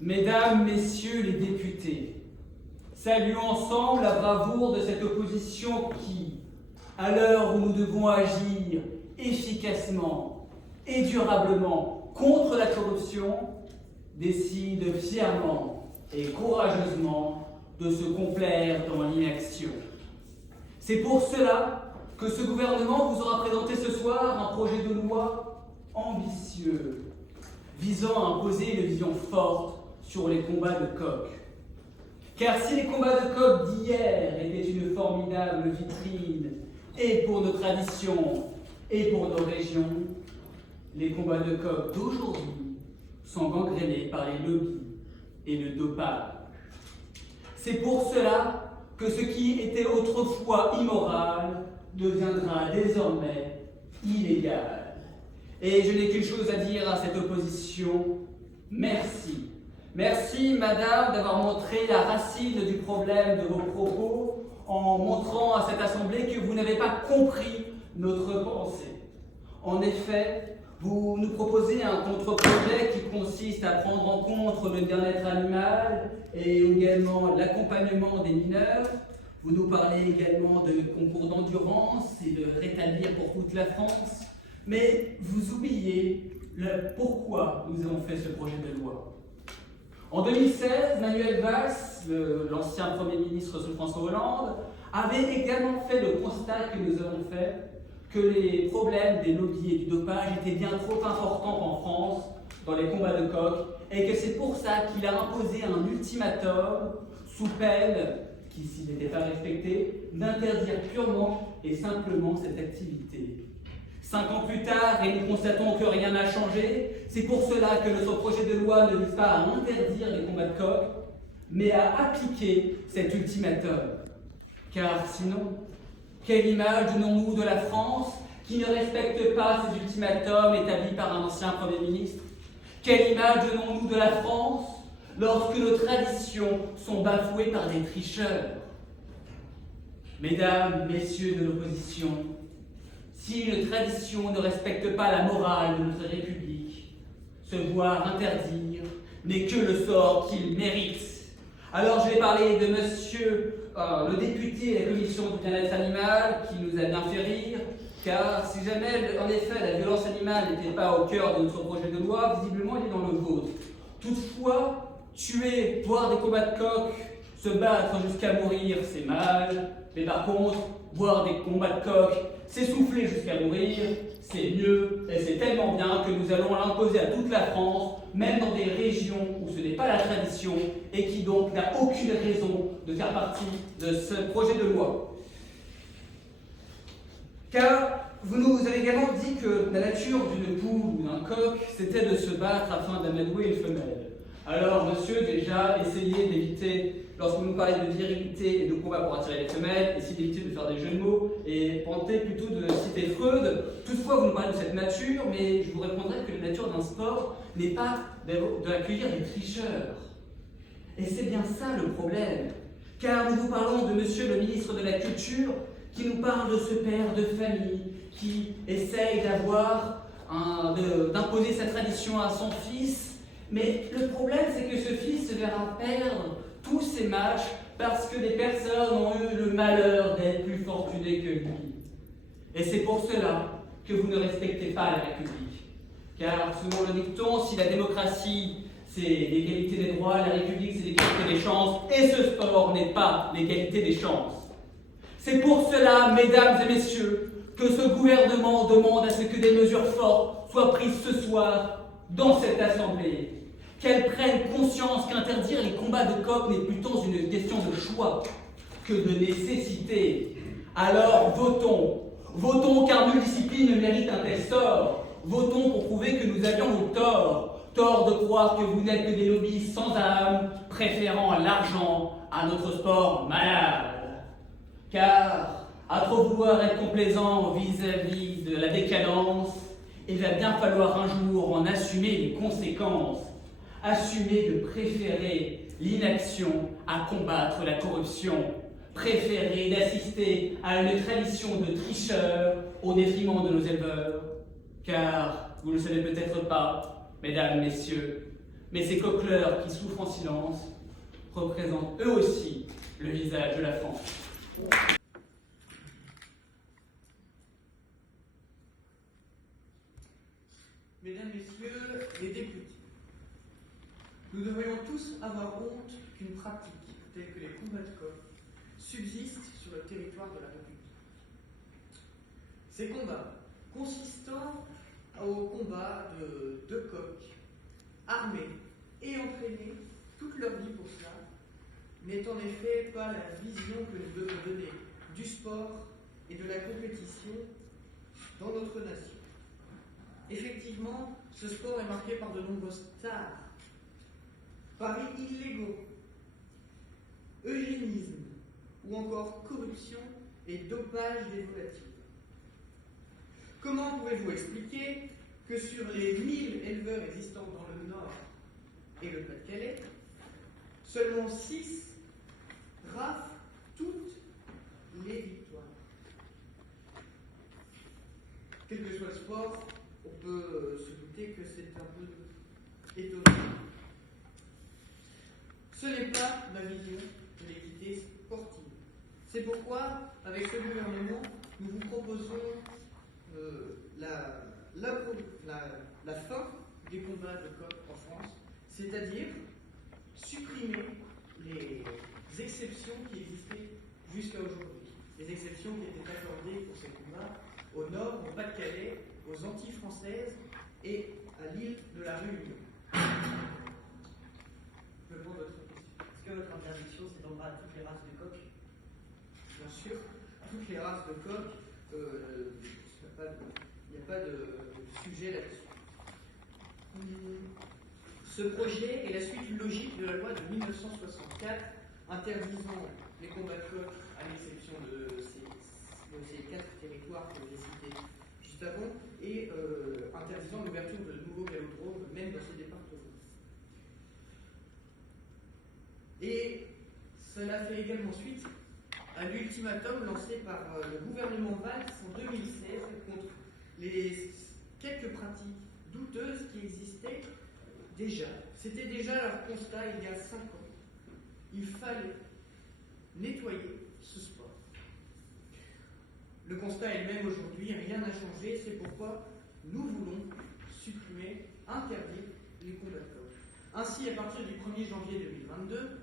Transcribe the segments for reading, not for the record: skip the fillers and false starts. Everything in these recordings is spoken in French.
Mesdames, Messieurs les députés, saluons ensemble la bravoure de cette opposition qui, à l'heure où nous devons agir efficacement et durablement contre la corruption, décide fièrement et courageusement de se complaire dans l'inaction. C'est pour cela que ce gouvernement vous aura présenté ce soir un projet de loi ambitieux, visant à imposer une vision forte sur les combats de coq. Car si les combats de coq d'hier étaient une formidable vitrine, et pour nos traditions, et pour nos régions, les combats de coq d'aujourd'hui sont gangrénés par les lobbies et le dopage. C'est pour cela que ce qui était autrefois immoral deviendra désormais illégal. Et je n'ai qu'une chose à dire à cette opposition: merci. Merci, madame, d'avoir montré la racine du problème de vos propos en montrant à cette assemblée que vous n'avez pas compris notre pensée. En effet, vous nous proposez un contre-projet qui consiste à prendre en compte le bien-être animal et également l'accompagnement des mineurs. Vous nous parlez également de concours d'endurance et de rétablir pour toute la France. Mais vous oubliez le pourquoi nous avons fait ce projet de loi. En 2016, Manuel Valls, l'ancien Premier ministre sous François Hollande, avait également fait le constat que nous avons fait, que les problèmes des lobbies et du dopage étaient bien trop importants en France dans les combats de coq, et que c'est pour ça qu'il a imposé un ultimatum sous peine, qui s'il n'était pas respecté, d'interdire purement et simplement cette activité. 5 ans plus tard, et nous constatons que rien n'a changé, c'est pour cela que notre projet de loi ne vise pas à interdire les combats de coq, mais à appliquer cet ultimatum. Car sinon, quelle image donnons-nous de la France qui ne respecte pas ces ultimatums établis par un ancien Premier ministre? Quelle image donnons-nous de la France lorsque nos traditions sont bafouées par des tricheurs? Mesdames, Messieurs de l'opposition, si une tradition ne respecte pas la morale de notre République, se voir interdire n'est que le sort qu'il mérite. Alors je vais parler de monsieur le député de la commission du bien-être animal qui nous a bien fait rire, car si jamais, en effet, la violence animale n'était pas au cœur de notre projet de loi, visiblement il est dans le vôtre. Toutefois, tuer, voir des combats de coq, se battre jusqu'à mourir, c'est mal, mais par contre, voir des combats de coq, s'essouffler jusqu'à mourir, c'est mieux, et c'est tellement bien que nous allons l'imposer à toute la France, même dans des régions où ce n'est pas la tradition, et qui donc n'a aucune raison de faire partie de ce projet de loi. Car vous nous avez également dit que la nature d'une poule ou d'un coq, c'était de se battre afin d'amadouer une femelle. Alors, monsieur, déjà, essayez d'éviter, lorsque vous nous parlez de virilité et de combat pour attirer les femelles, essayez d'éviter de faire des jeux de mots et tentez plutôt de citer Freud. Toutefois, vous nous parlez de cette nature, mais je vous répondrai que la nature d'un sport n'est pas d'accueillir des tricheurs. Et c'est bien ça le problème, car nous vous parlons de monsieur le ministre de la Culture qui nous parle de ce père de famille qui essaye d'imposer sa tradition à son fils. Mais le problème, c'est que ce fils se verra perdre tous ses matchs parce que des personnes ont eu le malheur d'être plus fortunées que lui. Et c'est pour cela que vous ne respectez pas la République. Car selon le dicton, si la démocratie c'est l'égalité des droits, la République c'est l'égalité des chances, et ce sport n'est pas l'égalité des chances. C'est pour cela, mesdames et messieurs, que ce gouvernement demande à ce que des mesures fortes soient prises ce soir dans cette assemblée. Qu'elles prennent conscience qu'interdire les combats de coq n'est plutôt une question de choix que de nécessité. Alors votons. Votons car nulle discipline mérite un tel sort. Votons pour prouver que nous avions le tort. Tort de croire que vous n'êtes que des lobbies sans âme, préférant l'argent à notre sport malade. Car, à trop vouloir être complaisant vis-à-vis de la décadence, il va bien falloir un jour en assumer les conséquences. Assumer de préférer l'inaction à combattre la corruption. Préférer d'assister à une tradition de tricheurs au détriment de nos éleveurs. Car, vous ne le savez peut-être pas, mesdames, messieurs, Mais ces coqueleurs qui souffrent en silence représentent eux aussi le visage de la France. Mesdames, Messieurs les députés, nous devrions tous avoir honte qu'une pratique telle que les combats de coq subsiste sur le territoire de la République. Ces combats, consistant au combat de deux coqs, armés et entraînés toute leur vie pour cela, n'est en effet pas la vision que nous devons donner du sport et de la compétition dans notre nation. Effectivement, ce sport est marqué par de nombreuses tares, paris illégaux, eugénisme ou encore corruption et dopage des volatiles. Comment pouvez-vous expliquer que sur les 1000 éleveurs existants dans le Nord et le Pas-de-Calais, seulement 6 raflent toutes les victoires? Quel que soit le sport, on peut se douter que c'est un peu étonnant. Ce n'est pas ma vision de l'équité sportive. C'est pourquoi, avec ce gouvernement, nous vous proposons la fin des combats de coq en France, c'est-à-dire supprimer les exceptions qui existaient jusqu'à aujourd'hui. Les exceptions qui étaient accordées pour ces combats au Nord, au Pas-de-Calais, aux Antilles françaises et à l'île de la Réunion. Je pose votre question. Est-ce que votre interdiction s'étendra à toutes les races de coqs? Bien sûr, toutes les races de coqs, il n'y a pas de sujet là-dessus. Ce projet est la suite logique de la loi de 1964 interdisant les combats de coqs à l'exception de ces 4 territoires que j'ai cités juste avant et interdisant l'ouverture de nouveaux vélodromes même dans ces départements. Et cela fait également suite à l'ultimatum lancé par le gouvernement Valls en 2016 contre les quelques pratiques douteuses qui existaient déjà. C'était déjà leur constat il y a 5 ans. Il fallait nettoyer ce sport. Le constat est le même aujourd'hui, rien n'a changé, c'est pourquoi nous voulons supprimer, interdire les combats de coqs. Ainsi, à partir du 1er janvier 2022,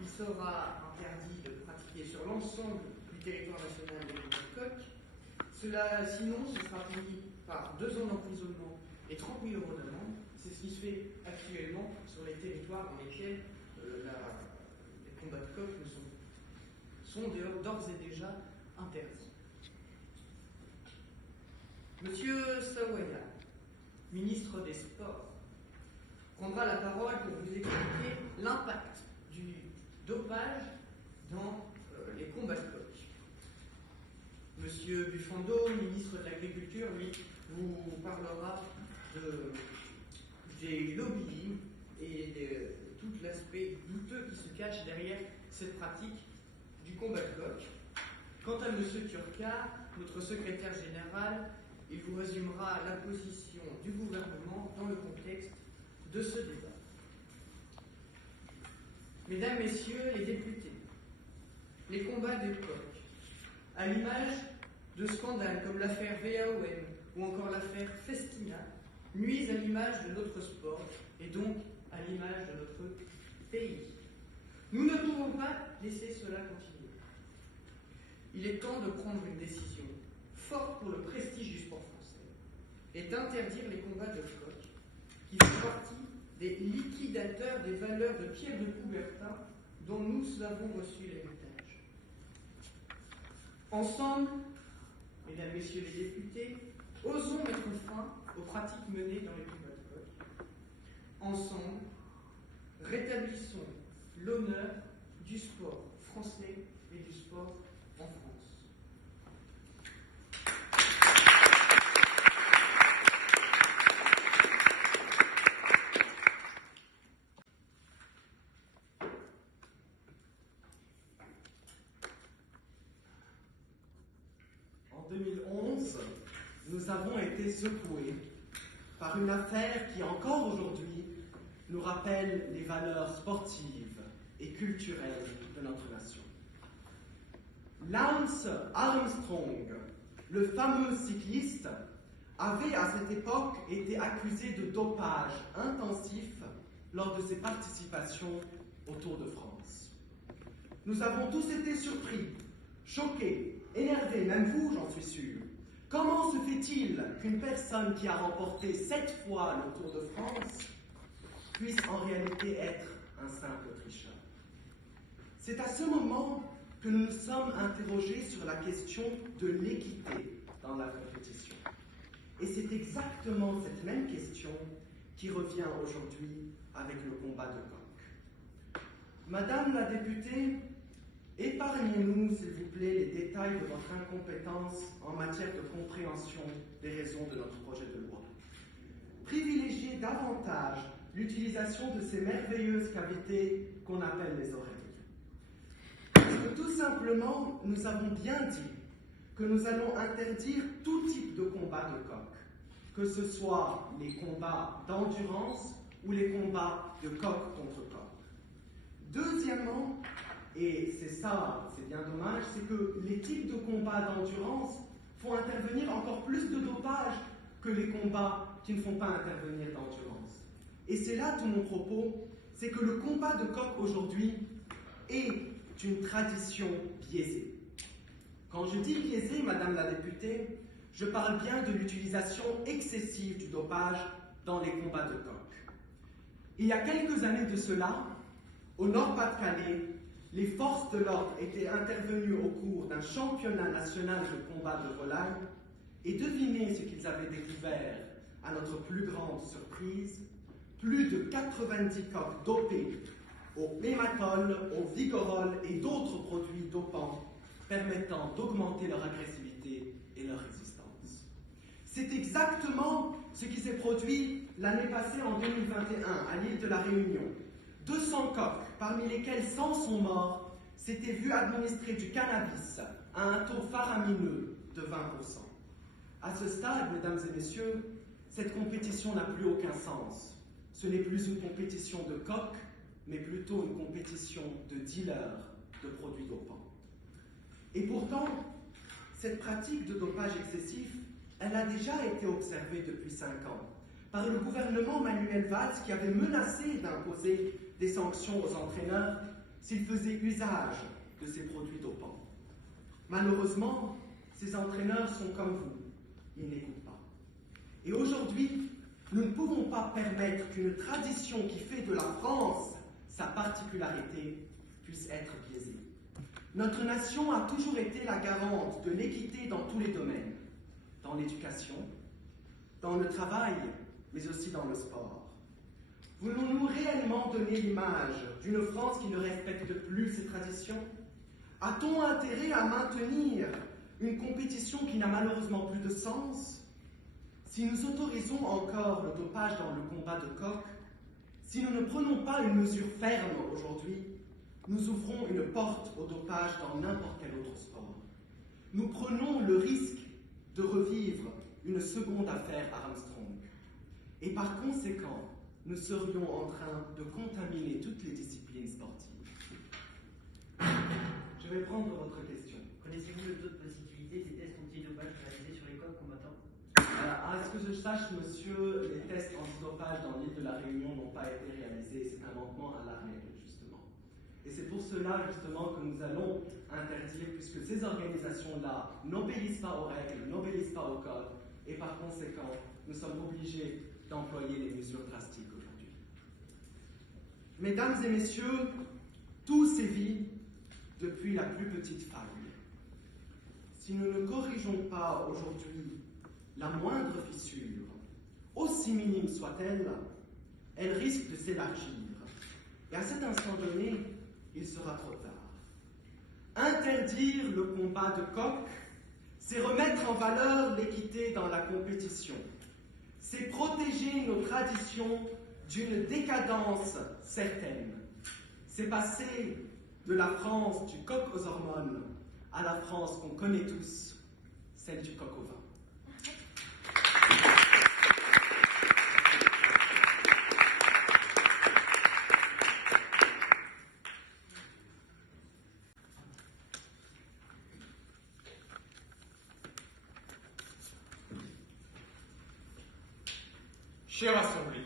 il sera interdit de pratiquer sur l'ensemble du territoire national les combats de coqs. Sinon, ce sera puni par 2 ans d'emprisonnement et 30 000 € d'amende. C'est ce qui se fait actuellement sur les territoires dans lesquels les combats de coqs sont d'ores et déjà interdits. Monsieur Sawaya, ministre des Sports, prendra la parole pour vous expliquer l'impact du dopage dans les combats de coqs. Monsieur Buffando, ministre de l'Agriculture, lui, vous parlera des lobbying et de tout l'aspect douteux qui se cache derrière cette pratique du combat de coq. Quant à M. Turca, notre secrétaire général, il vous résumera la position du gouvernement dans le contexte de ce débat. Mesdames, Messieurs les députés, les combats de coq, à l'image de scandales comme l'affaire VAOM ou encore l'affaire Festina, nuisent à l'image de notre sport et donc à l'image de notre pays. Nous ne pouvons pas laisser cela continuer. Il est temps de prendre une décision forte pour le prestige du sport français et d'interdire les combats de coq qui font partie des liquidateurs des valeurs de Pierre de Coubertin dont nous avons reçu l'héritage. Ensemble, mesdames, messieurs les députés, osons mettre fin aux pratiques menées dans les combats de coq. Ensemble, rétablissons l'honneur du sport français et du sport en France. En 2011, nous avons été secoués par une affaire qui, encore aujourd'hui, nous rappelle les valeurs sportives et culturelles de notre nation. Lance Armstrong, le fameux cycliste, avait à cette époque été accusé de dopage intensif lors de ses participations au Tour de France. Nous avons tous été surpris, choqués, énervés, même vous, j'en suis sûr. Comment se fait-il qu'une personne qui a remporté 7 fois le Tour de France puisse en réalité être un simple tricheur? C'est à ce moment que nous nous sommes interrogés sur la question de l'équité dans la compétition. Et c'est exactement cette même question qui revient aujourd'hui avec le combat de coq. Madame la députée, épargnez-nous, s'il vous plaît, les détails de votre incompétence en matière de compréhension des raisons de notre projet de loi. Privilégiez davantage l'utilisation de ces merveilleuses cavités qu'on appelle les oreilles. Parce que tout simplement, nous avons bien dit que nous allons interdire tout type de combat de coq, que ce soit les combats d'endurance ou les combats de coq contre coq. Deuxièmement, et c'est ça, c'est bien dommage, c'est que les types de combats d'endurance font intervenir encore plus de dopage que les combats qui ne font pas intervenir d'endurance. Et c'est là tout mon propos, c'est que le combat de coq aujourd'hui est une tradition biaisée. Quand je dis biaisée, Madame la députée, je parle bien de l'utilisation excessive du dopage dans les combats de coq. Il y a quelques années de cela, au Nord-Pas-de-Calais, les forces de l'ordre étaient intervenues au cours d'un championnat national de combat de volaille et devinez ce qu'ils avaient découvert à notre plus grande surprise, plus de 90 coqs dopés au mématol, au vigorol et d'autres produits dopants permettant d'augmenter leur agressivité et leur résistance. C'est exactement ce qui s'est produit l'année passée en 2021 à l'île de la Réunion. 200 coqs, parmi lesquels 100 sont morts, s'étaient vus administrer du cannabis à un taux faramineux de 20%. À ce stade, mesdames et messieurs, cette compétition n'a plus aucun sens. Ce n'est plus une compétition de coqs, mais plutôt une compétition de dealers de produits dopants. Et pourtant, cette pratique de dopage excessif, elle a déjà été observée depuis 5 ans par le gouvernement Manuel Valls qui avait menacé d'imposer des sanctions aux entraîneurs s'ils faisaient usage de ces produits dopants. Malheureusement, ces entraîneurs sont comme vous, ils n'écoutent pas. Et aujourd'hui, nous ne pouvons pas permettre qu'une tradition qui fait de la France sa particularité puisse être biaisée. Notre nation a toujours été la garante de l'équité dans tous les domaines, dans l'éducation, dans le travail, mais aussi dans le sport. Voulons-nous réellement donner l'image d'une France qui ne respecte plus ses traditions? A-t-on intérêt à maintenir une compétition qui n'a malheureusement plus de sens? Si nous autorisons encore le dopage dans le combat de coq, si nous ne prenons pas une mesure ferme aujourd'hui, nous ouvrons une porte au dopage dans n'importe quel autre sport. Nous prenons le risque de revivre une seconde affaire Armstrong. Et par conséquent, nous serions en train de contaminer toutes les disciplines sportives. Je vais prendre votre question. Connaissez-vous le taux de positivité des tests antidopage réalisés sur les coqs combattants? À ce que je sache, monsieur, les tests antidopage dans l'île de la Réunion n'ont pas été réalisés. C'est un manquement à la règle, justement. Et c'est pour cela, justement, que nous allons interdire, puisque ces organisations-là n'obéissent pas aux règles, n'obéissent pas au code, et par conséquent, nous sommes obligés d'employer les mesures drastiques aujourd'hui. Mesdames et messieurs, tout sévit depuis la plus petite faille. Si nous ne corrigeons pas aujourd'hui la moindre fissure, aussi minime soit-elle, elle risque de s'élargir. Et à cet instant donné, il sera trop tard. Interdire le combat de coq, c'est remettre en valeur l'équité dans la compétition. C'est protéger nos traditions d'une décadence certaine. C'est passer de la France du coq aux hormones à la France qu'on connaît tous, celle du coq au vin. Chère Assemblée,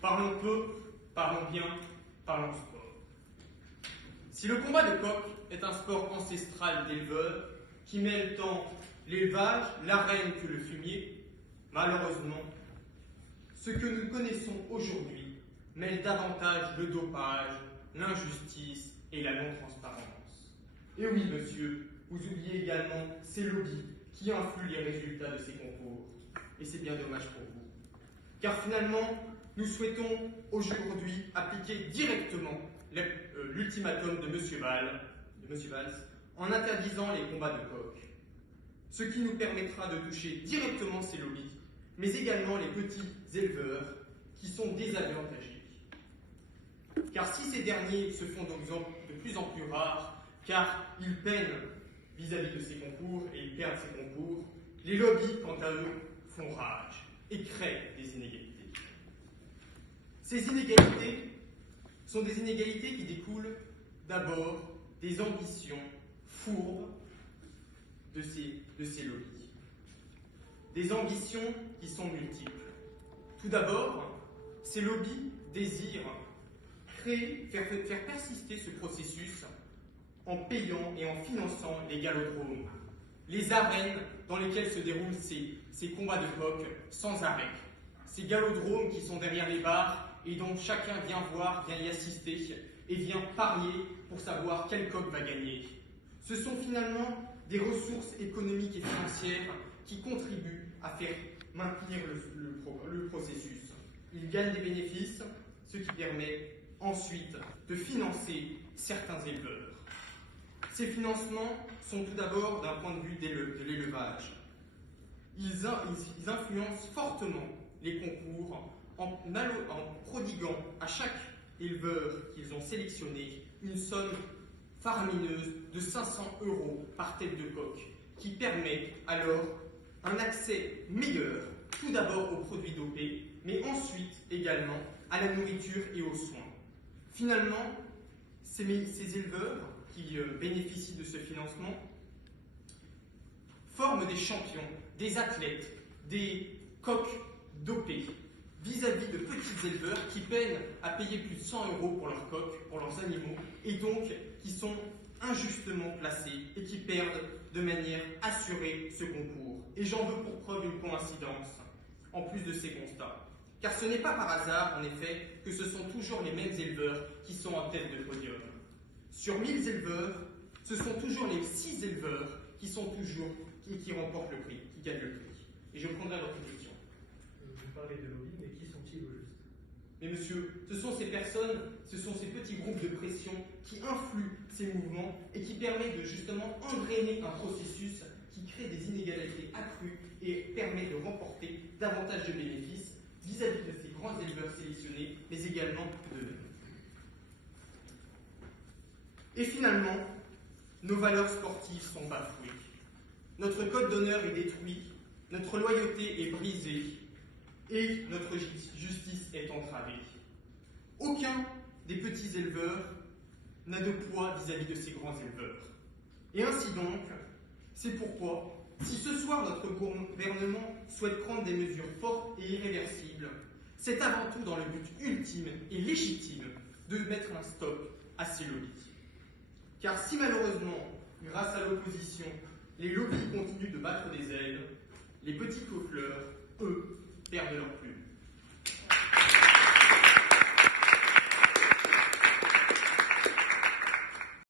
parlons peu, parlons bien, parlons sport. Si le combat de coq est un sport ancestral d'éleveurs qui mêle tant l'élevage, l'arène que le fumier, malheureusement, ce que nous connaissons aujourd'hui mêle davantage le dopage, l'injustice et la non-transparence. Et oui, monsieur, vous oubliez également ces lobbies qui influent les résultats de ces concours. Et c'est bien dommage pour vous. Car finalement, nous souhaitons aujourd'hui appliquer directement l'ultimatum de M. Valls en interdisant les combats de coq. Ce qui nous permettra de toucher directement ces lobbies, mais également les petits éleveurs qui sont désavantagés. Car si ces derniers se font donc de plus en plus rares, car ils peinent vis-à-vis de ces concours et ils perdent ces concours, les lobbies, quant à eux, font rage et créent des inégalités. Ces inégalités sont des inégalités qui découlent d'abord des ambitions fourbes de ces lobbies. Des ambitions qui sont multiples. Tout d'abord, ces lobbies désirent faire persister ce processus en payant et en finançant les galodromes, les arènes dans lesquelles se déroulent ces combats de coq sans arrêt. Ces galodromes qui sont derrière les bars et dont chacun vient voir, vient y assister et vient parier pour savoir quel coq va gagner. Ce sont finalement des ressources économiques et financières qui contribuent à faire maintenir le processus. Ils gagnent des bénéfices, ce qui permet ensuite de financer certains éleveurs. Ces financements sont tout d'abord d'un point de vue de l'élevage. Ils influencent fortement les concours en prodiguant à chaque éleveur qu'ils ont sélectionné une somme faramineuse de 500 € par tête de coq, qui permet alors un accès meilleur, tout d'abord aux produits dopés, mais ensuite également à la nourriture et aux soins. Finalement, ces éleveurs qui bénéficient de ce financement forment des champions, des athlètes, des coqs dopés vis-à-vis de petits éleveurs qui peinent à payer plus de 100 € pour leurs coqs, pour leurs animaux, et donc qui sont injustement placés et qui perdent de manière assurée ce concours. Et j'en veux pour preuve une coïncidence, en plus de ces constats. Car ce n'est pas par hasard, en effet, que ce sont toujours les mêmes éleveurs qui sont en tête de podium. Sur 1000 éleveurs, ce sont toujours les 6 éleveurs qui remportent le prix, qui gagnent le prix. Et je prendrai votre question. Vous parlez de lobby, mais qui sont-ils au juste? Mais monsieur, ce sont ces personnes, ce sont ces petits groupes de pression qui influent ces mouvements et qui permettent de justement engrainer un processus qui crée des inégalités accrues et permet de remporter davantage de bénéfices vis-à-vis de ces grands éleveurs sélectionnés, mais également d'eux-mêmes. Et finalement, nos valeurs sportives sont bafouées. Notre code d'honneur est détruit, notre loyauté est brisée et notre justice est entravée. Aucun des petits éleveurs n'a de poids vis-à-vis de ces grands éleveurs. Et ainsi donc, c'est pourquoi, si ce soir notre gouvernement souhaite prendre des mesures fortes et irréversibles, c'est avant tout dans le but ultime et légitime de mettre un stop à ces lobbies. Car si malheureusement, grâce à l'opposition, les lobbies continuent de battre des ailes, les petits coqueleurs, eux, perdent leur plume.